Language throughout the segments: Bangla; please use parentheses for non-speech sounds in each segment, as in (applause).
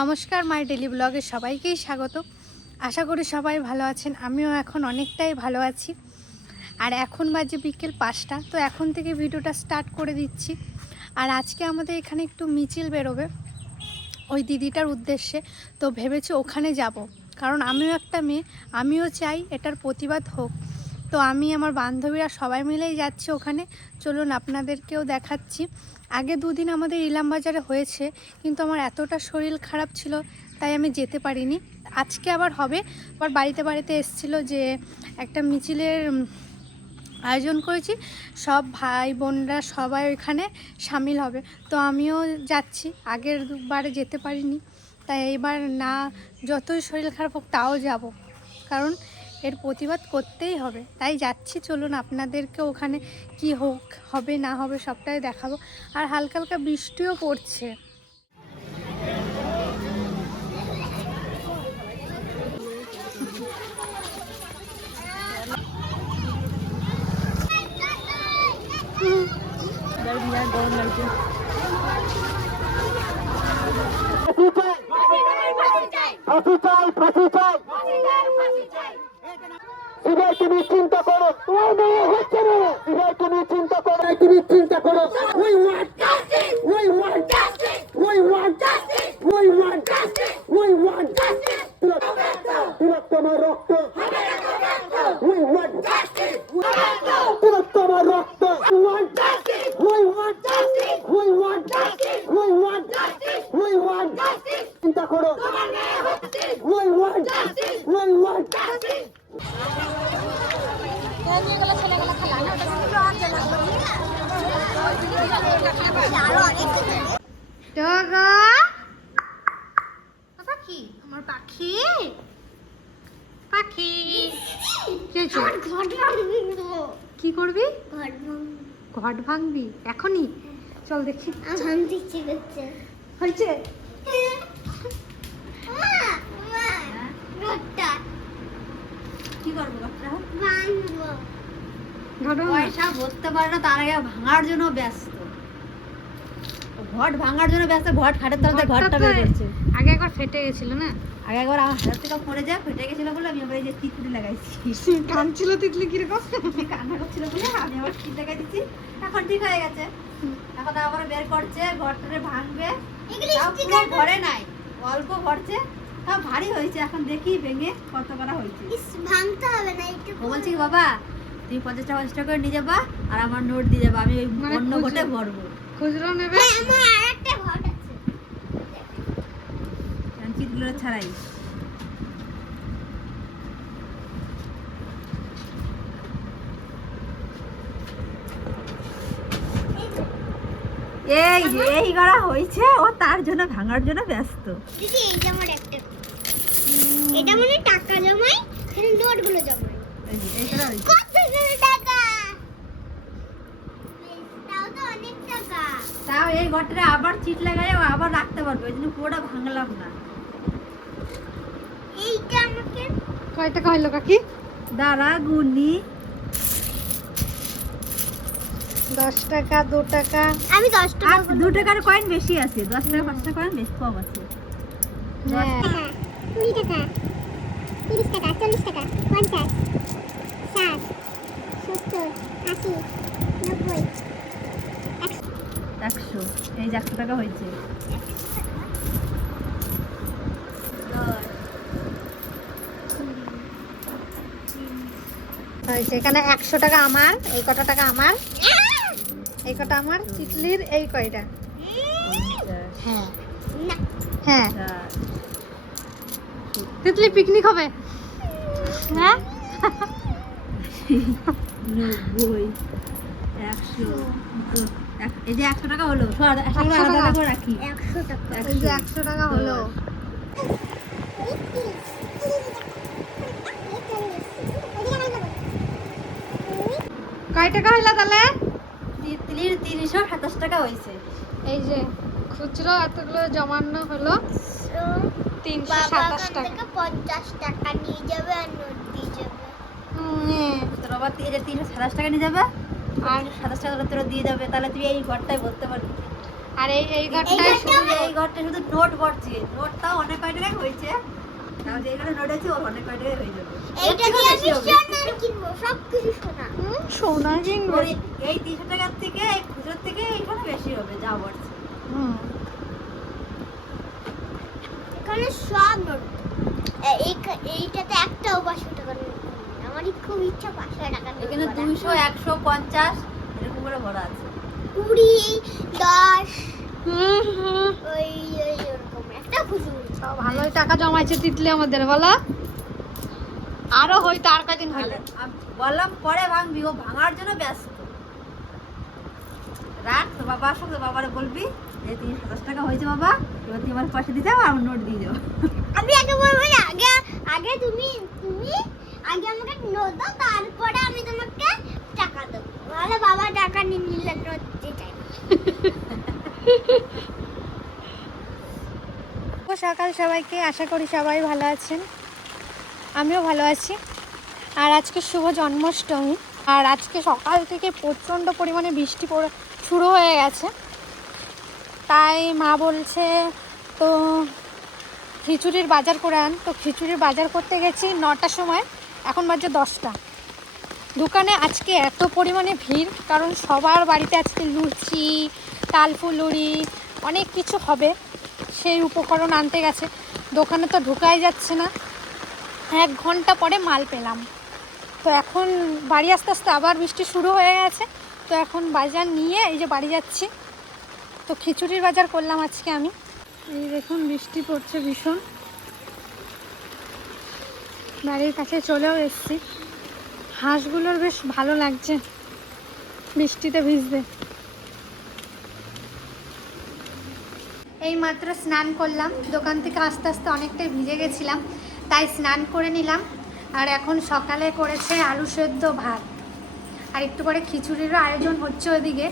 নমস্কার, মাই ডেলি ব্লগে সবাইকেই স্বাগত। আশা করি সবাই ভালো আছেন, আমিও এখন অনেকটাই ভালো আছি। আর এখন বাজে বিকেল পাঁচটা, তো এখন থেকে ভিডিওটা স্টার্ট করে দিচ্ছি। আর আজকে আমাদের এখানে একটু মিছিল বেরোবে, ওই দিদিটার উদ্দেশ্যে। তো ভেবেছি ওখানে যাব, কারণ আমিও একটা মেয়ে, আমিও চাই এটার প্রতিবাদ হোক। তো আমি আমার বান্ধবীরা সবাই মিলেই যাচ্ছি ওখানে, চলুন আপনাদেরকেও দেখাচ্ছি। আগে দুদিন আমাদের ইলাম বাজারে হয়েছে, কিন্তু আমার এতটা শরীর খারাপ ছিল, তাই আমি যেতে পারিনি। আজকে আবার হবে, আবার বাড়িতে বাড়িতে এসেছিল যে একটা মিছিলের আয়োজন করেছি, সব ভাই বোনরা সবাই ওইখানে সামিল হবে। তো আমিও যাচ্ছি, আগের বারে যেতে পারিনি, তাই এইবার না যতই শরীর খারাপ হোক তাও যাব। কারণ এর প্রতিবাদ করতেই হবে। তাই যাচ্ছি, চলুন আপনাদেরকে ওখানে কি হোক, হবে না হবে সবটাই দেখাবো। আর হালকা হালকা বৃষ্টিও পড়ছে। ফাঁসি চাই ফাঁসি চাই। সিবিআই তুমি চিন্তা করো। তোমার মেয়ে হচ্ছে না বিদায় তুমি চিন্তা করো। তুমি চিন্তা করো। ওই ওয়ান্ট টগা পাখি আমার পাখি। পাখি। কি করবি? ঘট ভাঙবি। এখনই? চল দেখি। হয়েছে? কি করব ঘটনা পয়সা ভরতে পারে না তার আগে ভাঙার জন্য ব্যস্ত। ঘট ভাঙার জন্য ব্যস্ত ঘট খাটের তলাতে ঘরটা বের করছে। আগে একবার ফেটে গেছিল না? আগে একবার আমার হাত থেকে পড়ে যায় ফেটে গেছিল বলে আমি আবার এই যে তিতলি লাগাইছি। (laughs) কানছিল তিতলি কীরকম? কান্না করছিল বলে আমি আবার ঠিক লাগাই দিচ্ছি এখন ঠিক হয়ে গেছে। এখন আবার বের করছে ঘরটারে ভাঙবে। পুরো ঘরে নাই অল্প ভরছে তাও ভারী হয়েছে এখন দেখি ভেঙে কত করা হয়েছে। ভাঙতে হবে না একটু ও বলছে বাবা তুমি পঞ্চাশ টাকা পঞ্চাশ টাকা করে নিয়ে যাবা আর আমার নোট দিয়ে যাবা আমি ওই মানে অন্য ঘটে ভরবো। খুচরো নেবে? হ্যাঁ আমার আরেকটা ঘট আছে। চিটগুলো ছাড়াই। এই যে এই গড়া হয়েছে ও তার জন্য ভাঙার জন্য ব্যস্ত। দিদি এই যে আমার একটা এটা মানে টাকা জমাই এখানে নোটগুলো জমাই। এই এই গড়া হয়েছে। কতগুলো টাকা তাও তো অনেক টাকা তাও এই ঘরটা আবার চিট লাগাই ও আবার রাখতে পারব এই জন্য পুরোটা ভাঙলাম না। এইটা আমাকে কয় টাকা হইল কাকি? দাঁড়া গুনি। দশ টাকা দু টাকা। আমি দশ টাকা দু টাকার কয়েন বেশি আছে দশ টাকা পাঁচ টাকা কয়েন বেশি কম আছে। হ্যাঁ। টাকা কুড়ি টাকা তিরিশ টাকা চল্লিশ টাকা পঞ্চাশ ষাট সত্তর আশি নব্বই একশো এই যে একশো টাকা হয়েছে। এখানে একশো টাকা আমার এই কটা টাকা আমার। এই কটা আমার তিতলির এই কয়টা? হ্যাঁ। হ্যাঁ। তিতলি পিকনিক হবে। হ্যাঁ? নব্বই একশো এক- এই যে একশো টাকা হলো রাখি। একশো টাকা। এই যে একশো টাকা হলো। কয় টাকা হইল তাহলে? তিতলির তিনশো সাতাশ টাকা হয়েছে। এই যে খুচরো এতগুলো জমানো হলো। তিনশো সাতাশ টাকা। পঞ্চাশ টাকা নিয়ে যাবে আর নোট দিয়ে যাবে। হুম, তোর আবার এই যে তিনশো সাতাশ টাকা নিয়ে যাবে? আর সাতাশ টাকা তোরা দিয়ে যাবে তাহলে তুই এই ঘরটায় ভরতে পারবি। আর এই এই ঘরটায় ঘরটা শুধু এই ঘরটা শুধু নোট ভরছে নোটটাও অনেক কয় টাকায় হয়েছে? তাহলে এখানে নোট আছে ওর অনেক কয় টাকায় হয়ে যাবে। এইটা দিয়ে আমি থেকেও বেশি হবে। সোনা কিনবো সব কিছু সোনা সোনা কিনবো? এই- এই তিনশো টাকার থেকে এই খুচরোর থেকে এখানে বেশি হবে যা ভরছে হুম। এখানে সব নোট। এই- এইটাতে একটাও পাঁচশো টাকা নোট নেই। আমারই খুব ইচ্ছা পাঁচশো টাকা এখানে দুইশো একশো পঞ্চাশ এরকম করে ভরা আছে। কুড়ি দশ ভালোই টাকা জমাইছে তিতলি আমাদের বলো। আরও হয়তো আর কদিন হলে বললাম পরে ভাঙবি ও ভাঙার জন্য ব্যস্ত। রাখ তো বাবা আসুক তো বাবারে বলবি যে তিনশো সাতাশ টাকা হয়েছে বাবা এবার তুই আমার পয়সা দিয়ে যাও আমার নোট দিয়ে যাও আমি আগে বলব আগে আগে তুমি তুমি আগে আমাকে নোট দাও, তারপরে আমি তোমাকে টাকা দেবো। নাহলে বাবা টাকা নিয়ে নিলে নোট দিতে সকাল সবাইকে, আশা করি সবাই ভালো আছেন। আমিও ভালো আছি। আর আজকে শুভ জন্মাষ্টমী। আর আজকে সকাল থেকে প্রচণ্ড পরিমাণে বৃষ্টি পড়ে, শুরু হয়ে গেছে। তাই মা বলছে, তো খিচুড়ির বাজার করে আন। তো খিচুড়ির বাজার করতে গেছি নটার সময়। এখন বাজে দশটা। দোকানে আজকে এত পরিমাণে ভিড়, কারণ সবার বাড়িতে আজকে লুচি তালফুলুরি অনেক কিছু হবে। সেই উপকরণ আনতে গেছে। দোকানে তো ঢুকাই যাচ্ছে না। এক ঘণ্টা পরে মাল পেলাম। তো এখন বাড়ি আস্তে আস্তে আবার বৃষ্টি শুরু হয়ে গেছে। তো এখন বাজার নিয়ে এই যে বাড়ি যাচ্ছি। তো খিচুড়ির বাজার করলাম আজকে আমি। এই দেখুন, বৃষ্টি পড়ছে ভীষণ। বাড়ির কাছে চলেও এসছি। হাঁসগুলোর বেশ ভালো লাগছে। বৃষ্টিতে ভিজতে এই মাত্র স্নান করলাম। দোকান থেকে আস্তে আস্তে অনেকটাই ভিজে গেছিলাম। তাই স্নান করে নিলাম। আর এখন সকালে করেছে আলু সেদ্ধ ভাত। আর একটু পরে খিচুড়িরও আয়োজন হচ্ছে ওদিকে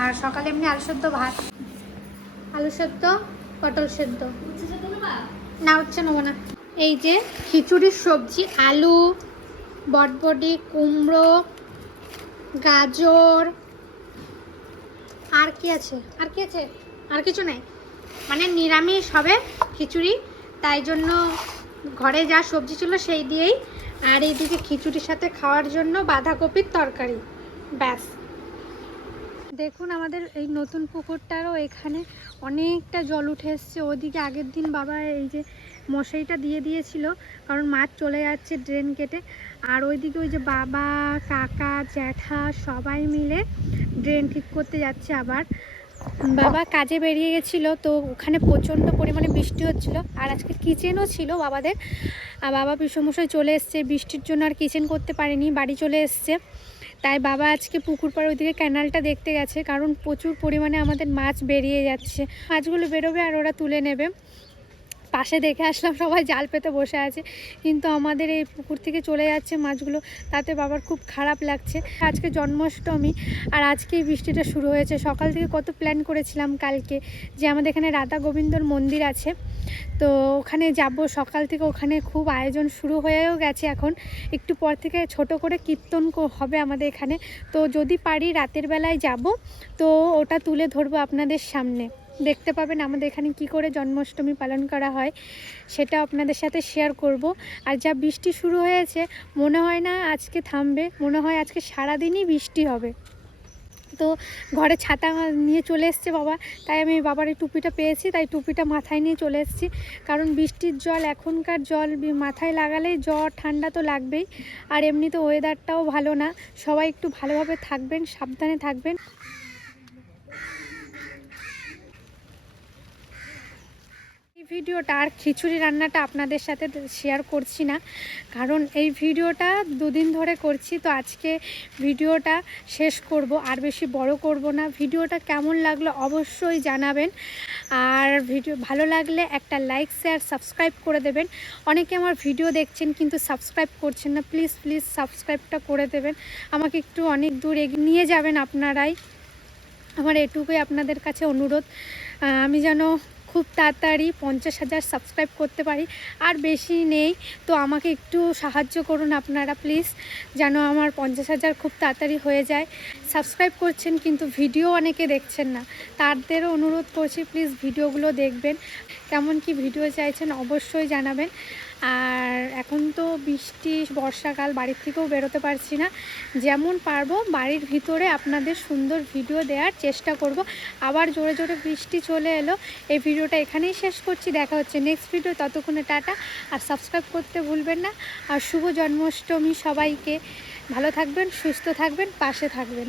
আর সকালে এমনি আলু সেদ্ধ ভাত। আলু সেদ্ধ, পটল সেদ্ধ। না হচ্ছে নেব না। এই যে খিচুড়ির সবজি, আলু, বটবটি, কুমড়ো, গাজর, আর কি আছে? আর কি আছে? আর কিছু নেই। মানে নিরামিষ হবে খিচুড়ি, তাই জন্য ঘরে যা সবজি ছিল সেই দিয়েই আর এইদিকে খিচুড়ির সাথে খাওয়ার জন্য বাঁধাকপির তরকারি। ব্যাস। দেখুন আমাদের এই নতুন পুকুরটারও এখানে অনেকটা জল উঠে এসছে। ওদিকে আগের দিন বাবা এই যে মশারিটা দিয়ে দিয়েছিল, কারণ মাছ চলে যাচ্ছে ড্রেন কেটে। আর ওইদিকে ওই যে বাবা, কাকা, জ্যাঠা সবাই মিলে ড্রেন ঠিক করতে যাচ্ছে আবার। বাবা কাজে বেরিয়ে গেছিল, তো ওখানে প্রচণ্ড পরিমাণে বৃষ্টি হচ্ছিল, আর আজকে কিচেনও ছিল বাবাদের। আর বাবা পিসমশাই চলে এসছে, বৃষ্টির জন্য আর কিচেন করতে পারেনি, বাড়ি চলে এসছে। তাই বাবা আজকে পুকুর পাড় ওইদিকে ক্যানালটা দেখতে গেছে, কারণ প্রচুর পরিমাণে আমাদের মাছ বেরিয়ে যাচ্ছে। মাছগুলো বেরোবে আর ওরা তুলে নেবে। পাশে দেখে আসলাম, সবাই জাল পেতে বসে আছে। কিন্তু আমাদের এই পুকুর থেকে চলে যাচ্ছে মাছগুলো, তাতে বাবার খুব খারাপ লাগছে। আজকে জন্মাষ্টমী আর আজকে বৃষ্টিটা শুরু হয়েছে। সকাল থেকে কত প্ল্যান করেছিলাম কালকে যে আমাদের এখানে রাধা গোবিন্দর মন্দির আছে। তো ওখানে যাব, সকাল থেকে ওখানে খুব আয়োজন শুরু হয়েও গেছে এখন। একটু পর থেকে ছোট করে কীর্তন হবে আমাদের এখানে। তো যদি পারি রাতের বেলায় যাব, তো ওটা তুলে ধরবো আপনাদের সামনে। দেখতে পাবেন আমাদের এখানে কি করে জন্মাষ্টমী পালন করা হয়, সেটা আপনাদের সাথে শেয়ার করব। আর যা বৃষ্টি শুরু হয়েছে, মনে হয় না আজকে থামবে, মনে হয় আজকে সারাদিনই বৃষ্টি হবে। তো ঘরে ছাতা নিয়ে চলে এসছে বাবা, তাই আমি বাবার এই টুপিটা পেয়েছি, তাই টুপিটা মাথায় নিয়ে চলে এসেছি। কারণ বৃষ্টির জল, এখনকার জল মাথায় লাগালেই জ্বর, ঠান্ডা তো লাগবেই। আর এমনি তো ওয়েদারটাও ভালো না, সবাই একটু ভালোভাবে থাকবেন, সাবধানে থাকবেন এই ভিডিওটা আর খিচুড়ি রান্নাটা আপনাদের সাথে শেয়ার করছি না। কারণ এই ভিডিওটা দুদিন ধরে করছি, তো আজকে ভিডিওটা শেষ করব, আর বেশি বড় করব না। ভিডিওটা কেমন লাগল অবশ্যই জানাবেন। আর ভিডিও ভালো লাগলে একটা লাইক শেয়ার সাবস্ক্রাইব করে দেবেন। অনেকে আমার ভিডিও দেখছেন কিন্তু সাবস্ক্রাইব করছেন না প্লিজ প্লিজ সাবস্ক্রাইবটা করে দেবেন। আমাকে একটু অনেক দূর এগিয়ে নিয়ে যাবেন আপনারাই। আমার এটুকুই আপনাদের কাছে অনুরোধ। আমি যেন খুব তাড়াতাড়ি পঞ্চাশ হাজার সাবস্ক্রাইব করতে পারি। আর বেশি নেই, তো আমাকে একটু সাহায্য করুন আপনারা প্লিজ যেন আমার পঞ্চাশ হাজার খুব তাড়াতাড়ি হয়ে যায়। সাবস্ক্রাইব করছেন কিন্তু ভিডিও অনেকে দেখছেন না। তাদেরও অনুরোধ করছি প্লিজ ভিডিওগুলো দেখবেন। কেমন কি ভিডিও চাইছেন অবশ্যই জানাবেন। আর এখন তো বৃষ্টি, বর্ষাকাল বাড়ির থেকেও বেরোতে পারছি না। যেমন পারব, বাড়ির ভিতরে আপনাদের সুন্দর ভিডিও দেওয়ার চেষ্টা করব। আবার জোরে জোরে বৃষ্টি চলে এলো। এই ভিডিওটা এখানেই শেষ করছি। দেখা হচ্ছে নেক্সট ভিডিও ততক্ষণে টাটা। আর সাবস্ক্রাইব করতে ভুলবেন না। আর শুভ জন্মাষ্টমী সবাইকে। ভালো থাকবেন, সুস্থ থাকবেন, পাশে থাকবেন।